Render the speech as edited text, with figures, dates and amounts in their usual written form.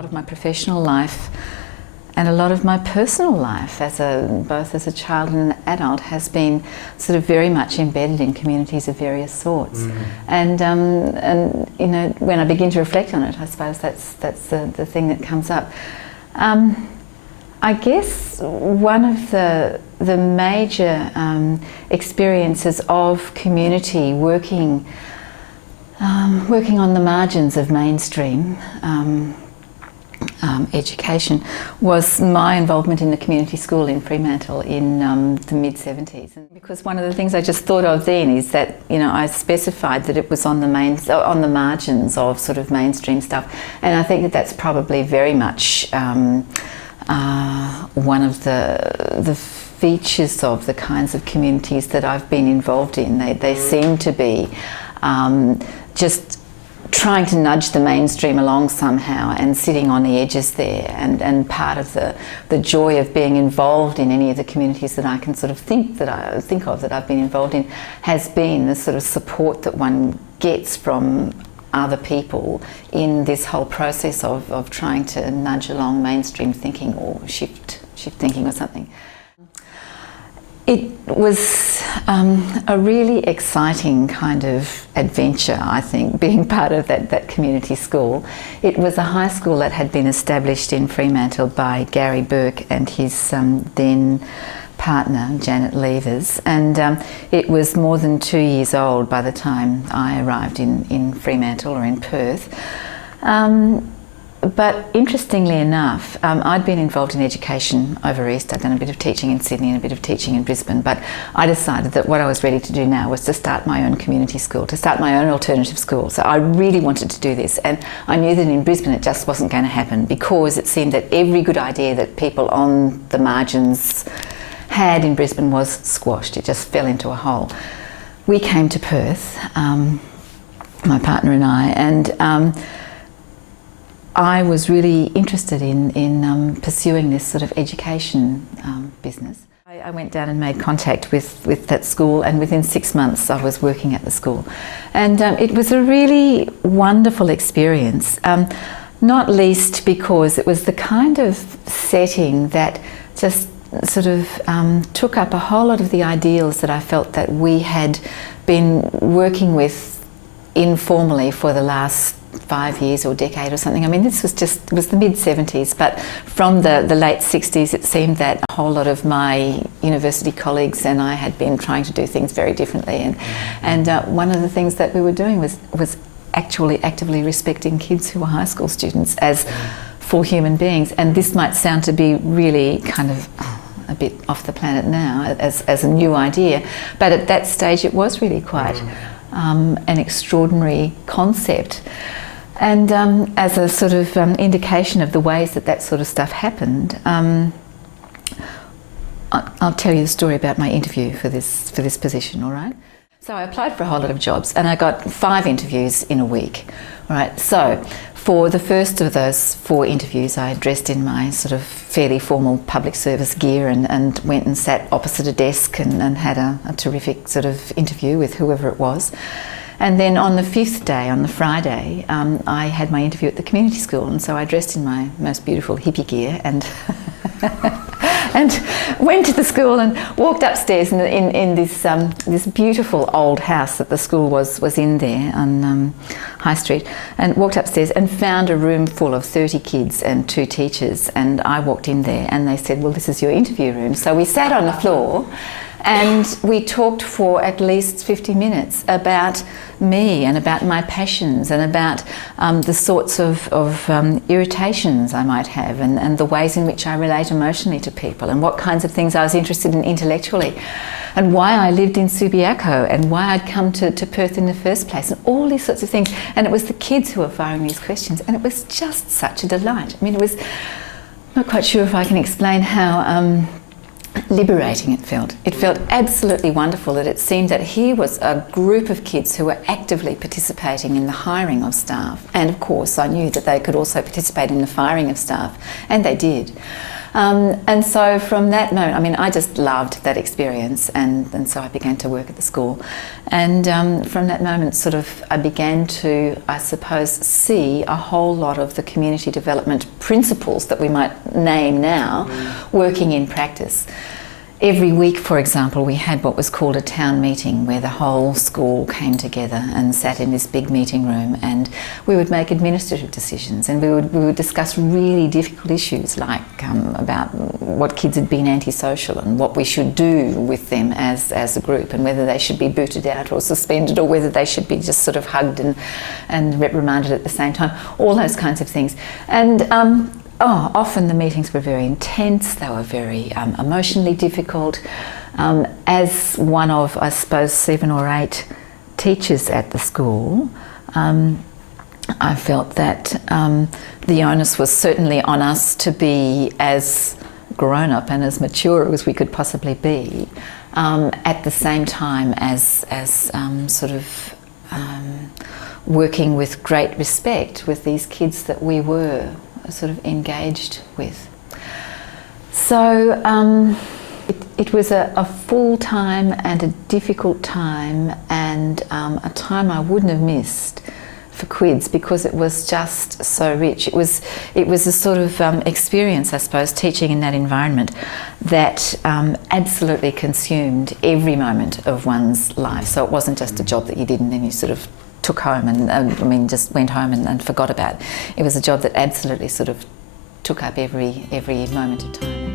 lot of my professional life and a lot of my personal life both as a child and an adult has been sort of very much embedded in communities of various sorts. And you know, when I begin to reflect on it, I suppose that's the thing that comes up. I guess one of the major experiences of community working on the margins of mainstream education was my involvement in the community school in Fremantle in the mid-70s. And because one of the things I just thought of then is that, you know, I specified that it was on the margins of sort of mainstream stuff, and I think that that's probably very much one of the features of the kinds of communities that I've been involved in. They seem to be just trying to nudge the mainstream along somehow and sitting on the edges there, and part of the joy of being involved in any of the communities that I can sort of think of that I've been involved in has been the sort of support that one gets from other people in this whole process of trying to nudge along mainstream thinking or shift thinking or something. It was a really exciting kind of adventure, I think, being part of that community school. It was a high school that had been established in Fremantle by Gary Burke and his then partner, Janet Levers, and it was more than 2 years old by the time I arrived in Fremantle or in Perth. But interestingly enough, I'd been involved in education over east. I'd done a bit of teaching in Sydney and a bit of teaching in Brisbane, but I decided that what I was ready to do now was to start my own community school, to start my own alternative school. So I really wanted to do this, and I knew that in Brisbane it just wasn't going to happen, because it seemed that every good idea that people on the margins had in Brisbane was squashed. It just fell into a hole. We came to Perth, my partner and I, and I was really interested in pursuing this sort of education business. I went down and made contact with that school, and within 6 months I was working at the school. And it was a really wonderful experience, not least because it was the kind of setting that just sort of took up a whole lot of the ideals that I felt that we had been working with informally for the last 5 years or decade or something. I mean, it was the mid-70s, but from the late 60s it seemed that a whole lot of my university colleagues and I had been trying to do things very differently, and one of the things that we were doing was actually actively respecting kids who were high school students as full human beings. And this might sound to be really kind of a bit off the planet now as a new idea, but at that stage it was really quite an extraordinary concept. And as a sort of indication of the ways that sort of stuff happened, I'll tell you the story about my interview for this position, all right? So I applied for a whole lot of jobs and I got 5 interviews in a week, all right? So for the first of those 4 interviews, I dressed in my sort of fairly formal public service gear and went and sat opposite a desk and had a terrific sort of interview with whoever it was. And then on the 5th day, on the Friday, I had my interview at the community school, and so I dressed in my most beautiful hippie gear and and went to the school and walked upstairs in this beautiful old house that the school was in there on High Street, and walked upstairs and found a room full of 30 kids and 2 teachers, and I walked in there and they said, well, this is your interview room. So we sat on the floor and we talked for at least 50 minutes about me and about my passions and about the sorts of irritations I might have, and the ways in which I relate emotionally to people, and what kinds of things I was interested in intellectually, and why I lived in Subiaco, and why I'd come to Perth in the first place, and all these sorts of things. And it was the kids who were firing these questions, and it was just such a delight. I mean, it was, I'm not quite sure if I can explain how liberating it felt. It felt absolutely wonderful that it seemed that here was a group of kids who were actively participating in the hiring of staff, and of course I knew that they could also participate in the firing of staff, and they did. And so from that moment, I mean, I just loved that experience, and so I began to work at the school. And from that moment, sort of, I began to, I suppose, see a whole lot of the community development principles that we might name now working in practice. Every week, for example, we had what was called a town meeting, where the whole school came together and sat in this big meeting room, and we would make administrative decisions, and we would discuss really difficult issues like about what kids had been antisocial and what we should do with them as a group, and whether they should be booted out or suspended, or whether they should be just sort of hugged and reprimanded at the same time, all those kinds of things. And often the meetings were very intense, they were very emotionally difficult. As one of, I suppose, 7 or 8 teachers at the school, I felt that the onus was certainly on us to be as grown-up and as mature as we could possibly be, at the same time as sort of working with great respect with these kids that we were sort of engaged with. So it was a full time and a difficult time, and a time I wouldn't have missed for Quids, because it was just so rich. It was a sort of experience, I suppose, teaching in that environment that absolutely consumed every moment of one's life. So it wasn't just a job that you did and then you sort of took home and just went home and forgot about. It was a job that absolutely sort of took up every moment of time.